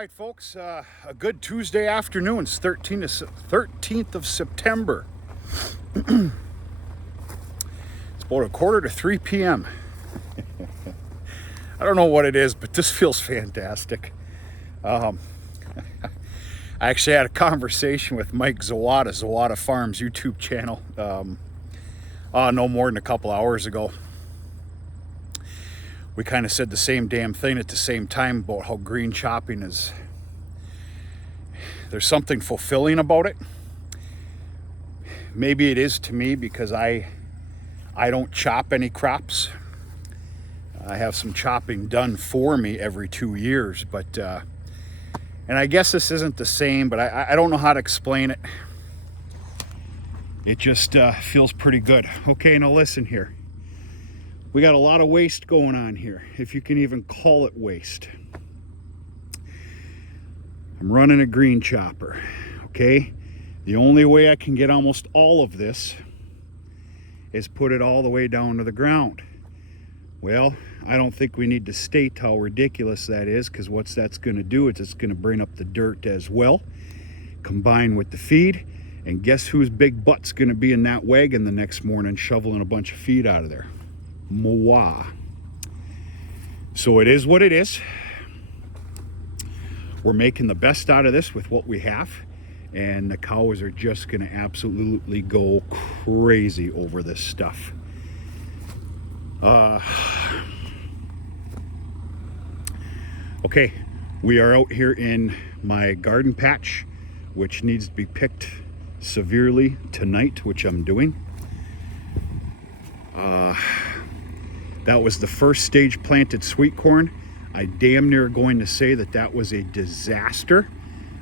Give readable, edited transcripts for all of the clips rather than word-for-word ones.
right, folks, a good Tuesday afternoon. It's 13th of September. It's about 2:45 p.m. I don't know what it is, but this feels fantastic. I actually had a conversation with Mike Zawada Farms YouTube channel, no more than a couple hours ago. We kind of said the same damn thing at the same time about how green chopping is, there's something fulfilling about it. Maybe it is to me because I don't chop any crops. I have some chopping done for me every 2 years, but and I guess this isn't the same, but I don't know how to explain it. It just feels pretty good. Okay, now listen here. We got a lot of waste going on here, if you can even call it waste. I'm running a green chopper, okay? The only way I can get almost all of this is put it all the way down to the ground. Well, I don't think we need to state how ridiculous that is, because what that's going to do is it's going to bring up the dirt as well, combined with the feed. And guess whose big butt's going to be in that wagon the next morning shoveling a bunch of feed out of there? Moi. So it is what it is. We're making the best out of this with what we have, and the cows are just going to absolutely go crazy over this stuff. Okay, we are out here in my garden patch, which needs to be picked severely tonight, which I'm doing. That was the first stage planted sweet corn. I damn near going to say that that was a disaster.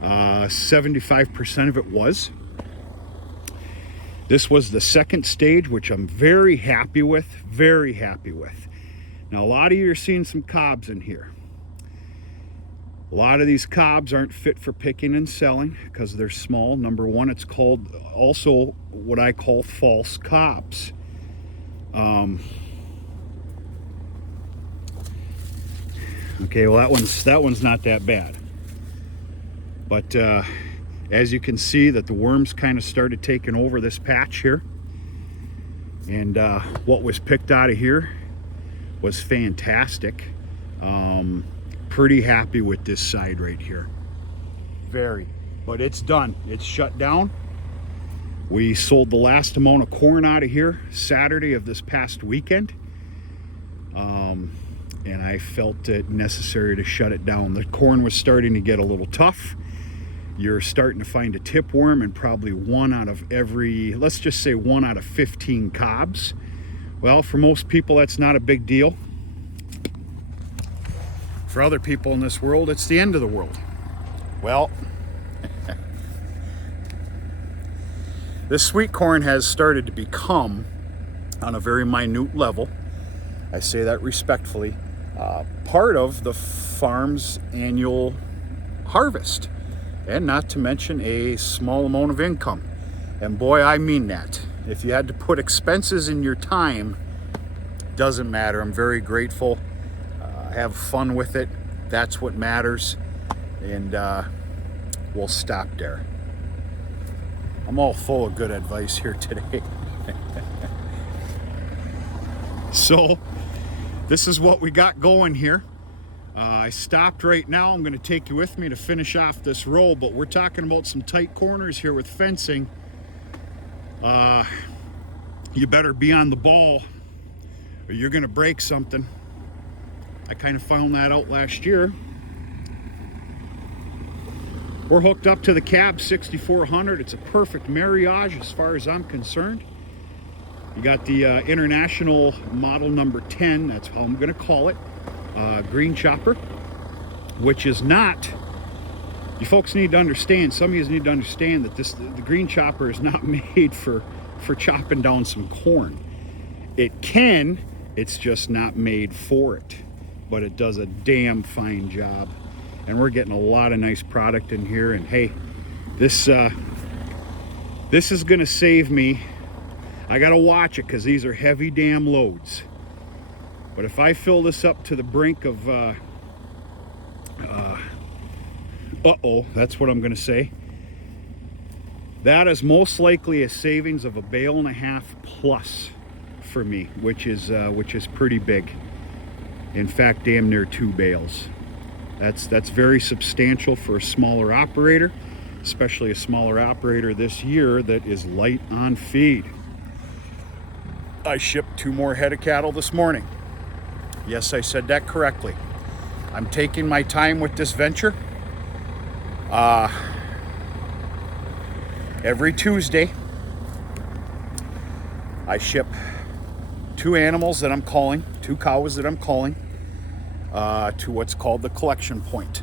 75% of it was. This was the second stage, which I'm very happy with, very happy with. Now, a lot of you are seeing some cobs in here. A lot of these cobs aren't fit for picking and selling because they're small. Number one, it's called also what I call false cobs. Okay, well that one's not that bad. But as you can see, that the worms kind of started taking over this patch here. And what was picked out of here was fantastic. Pretty happy with this side right here. Very. But it's done. It's shut down. We sold the last amount of corn out of here Saturday of this past weekend. And I felt it necessary to shut it down. The corn was starting to get a little tough. You're starting to find a tipworm in probably one out of every, let's just say 1 out of 15 cobs. Well, for most people, that's not a big deal. For other people in this world, it's the end of the world. Well, this sweet corn has started to become, on a very minute level, I say that respectfully, part of the farm's annual harvest, and not to mention a small amount of income. And boy, I mean that. If you had to put expenses in your time, doesn't matter. I'm very grateful. Have fun with it. That's what matters. And we'll stop there. I'm all full of good advice here today. So this is what we got going here. I stopped right now. I'm going to take you with me to finish off this row, but we're talking about some tight corners here with fencing. You better be on the ball or you're going to break something. I kind of found that out last year. We're hooked up to the cab 6400. It's a perfect marriage as far as I'm concerned. You got the International model number 10, that's how I'm going to call it, green chopper, which is not, you folks need to understand, some of you need to understand that the green chopper is not made for chopping down some corn. It can, it's just not made for it, but it does a damn fine job. And we're getting a lot of nice product in here, and hey, this is going to save me. I gotta watch it because these are heavy damn loads. But if I fill this up to the brink of Uh-oh, that's what I'm going to say. That is most likely a savings of 1.5 bales plus for me, which is pretty big. In fact, damn near 2 bales. That's very substantial for a smaller operator, especially a smaller operator this year that is light on feed. I shipped 2 more head of cattle this morning. Yes, I said that correctly. I'm taking my time with this venture. Every Tuesday, I ship 2 animals that I'm calling, 2 cows that I'm calling, to what's called the collection point.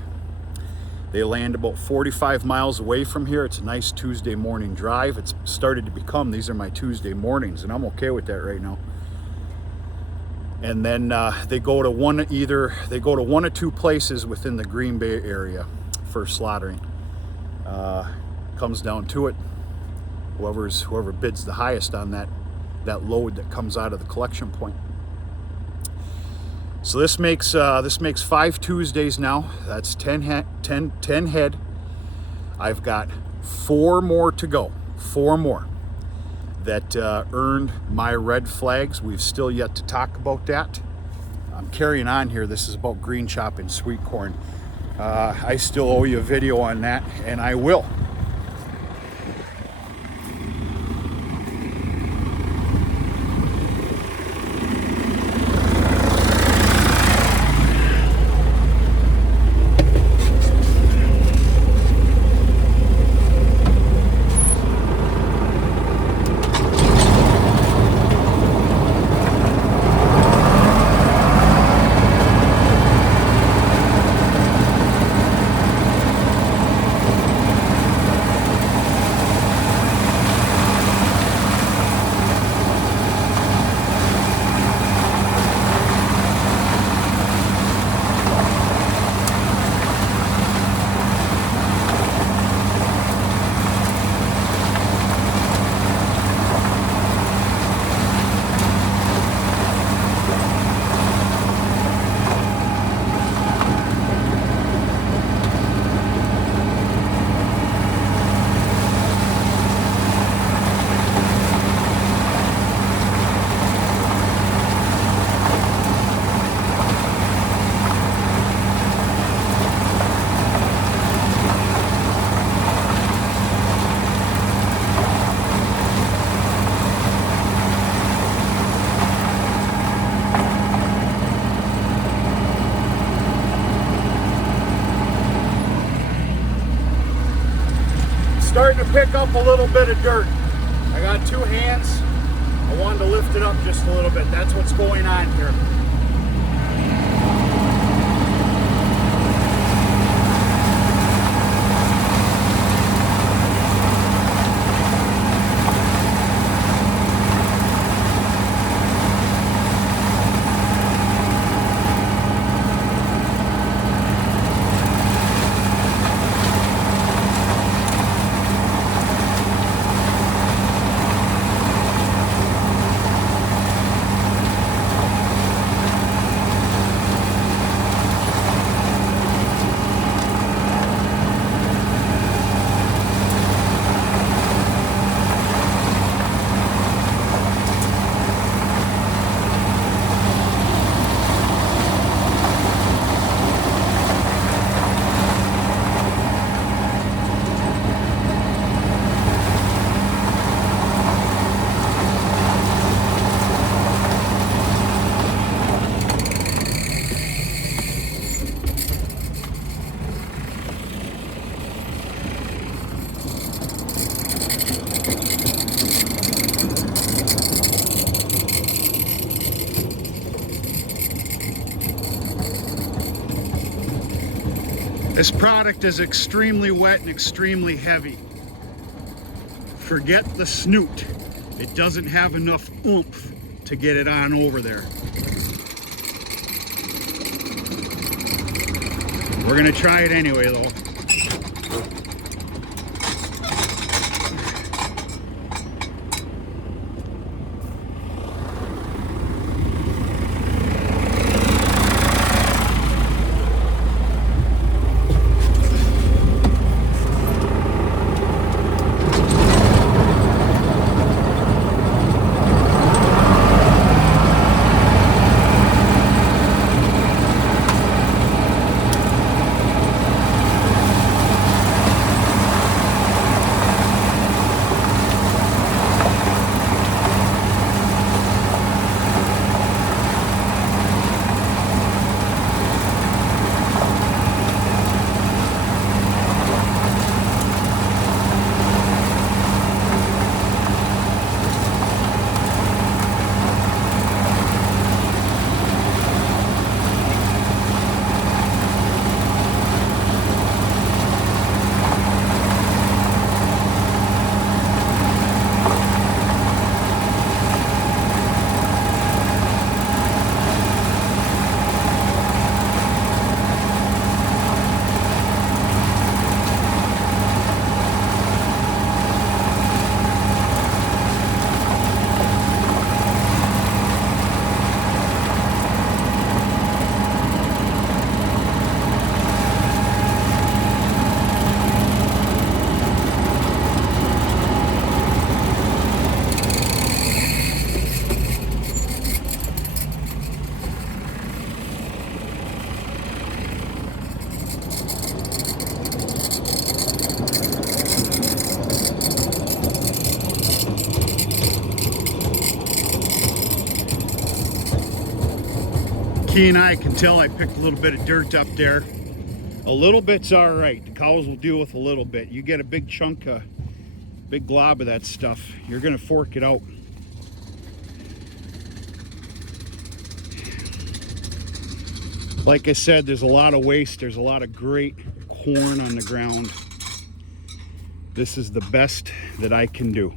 They land about 45 miles away from here. It's a nice Tuesday morning drive. It's started to become, these are my Tuesday mornings, and I'm okay with that right now. And then they go to one or 2 places within the Green Bay area for slaughtering. Comes down to it, whoever bids the highest on that load that comes out of the collection point. So this makes 5 Tuesdays now. That's 10 head. I've got 4 more to go. 4 more that earned my red flags. We've still yet to talk about that. I'm carrying on here. This is about green chop and sweet corn. I still owe you a video on that, and I will. Starting to pick up a little bit of dirt. I got 2 hands. I wanted to lift it up just a little bit. That's what's going on here. This product is extremely wet and extremely heavy. Forget the snoot. It doesn't have enough oomph to get it on over there. We're gonna try it anyway though. keen eye can tell I picked a little bit of dirt up there. A little bit's all right. The cows will deal with a little bit. You get a big chunk, big glob of that stuff, you're gonna fork it out. Like I said, there's a lot of waste. There's a lot of great corn on the ground. This is the best that I can do.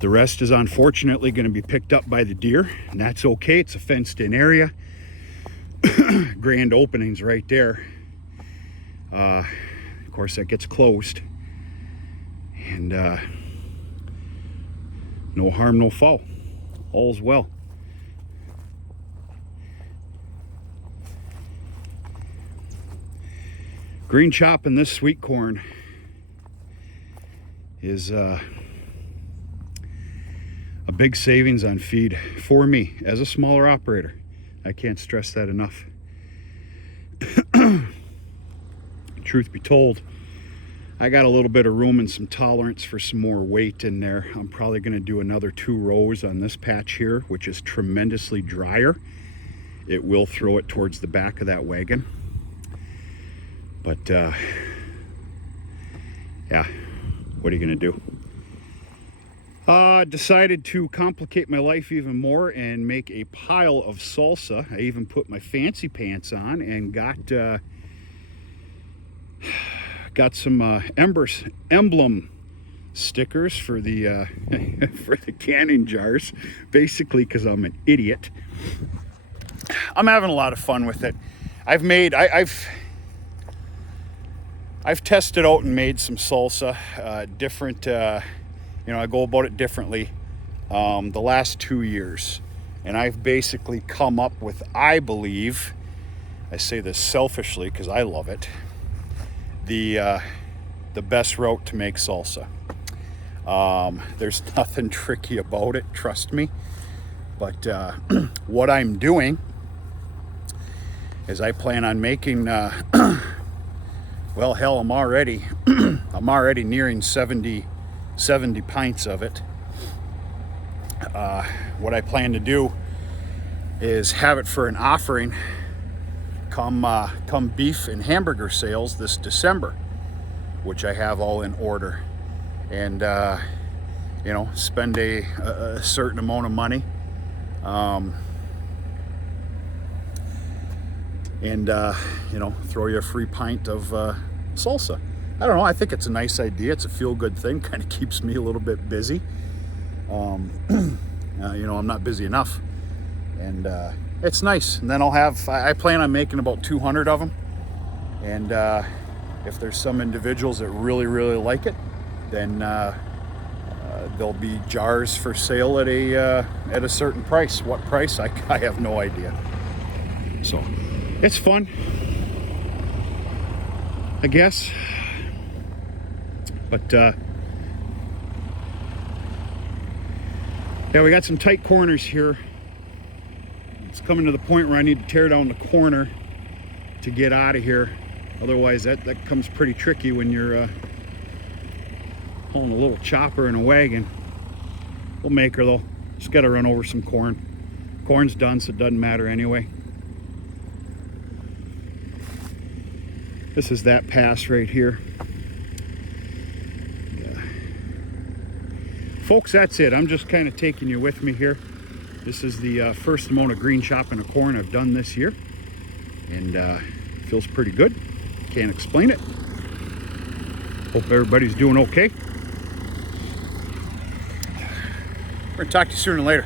The rest is unfortunately going to be picked up by the deer, and that's okay. It's a fenced-in area. Grand openings right there. Of course, that gets closed. And no harm, no foul. All's well. Green chopping this sweet corn is a big savings on feed for me as a smaller operator. I can't stress that enough. Truth be told, I got a little bit of room and some tolerance for some more weight in there. I'm probably going to do another 2 rows on this patch here, which is tremendously drier. It will throw it towards the back of that wagon. But yeah, what are you going to do? Decided to complicate my life even more and make a pile of salsa. I even put my fancy pants on and got some emblem stickers for the for the canning jars, basically because I'm an idiot. I'm having a lot of fun with it. I've tested out and made some salsa, different. You know, I go about it differently the last 2 years, and I've basically come up with, I believe, I say this selfishly because I love it, the best route to make salsa. There's nothing tricky about it, trust me. But what I'm doing is I plan on making, well, hell, I'm already nearing 70 pints of it. What I plan to do is have it for an offering come beef and hamburger sales this December, which I have all in order, and you know, spend a certain amount of money, and you know, throw you a free pint of salsa. I don't know, I think it's a nice idea. It's a feel-good thing, kind of keeps me a little bit busy. You know, I'm not busy enough, and it's nice. And then I plan on making about 200 of them, and if there's some individuals that really like it, then there'll be jars for sale at a certain price. What price? I have no idea. So it's fun, I guess. But yeah, we got some tight corners here. It's coming to the point where I need to tear down the corner to get out of here. Otherwise, that comes pretty tricky when you're pulling a little chopper in a wagon. We'll make her though. Just got to run over some corn. Corn's done, so it doesn't matter anyway. This is that pass right here. Folks, that's it. I'm just kind of taking you with me here. This is the first amount of green chopping of corn I've done this year, and feels pretty good. Can't explain it. Hope everybody's doing okay. We're gonna talk to you sooner or later.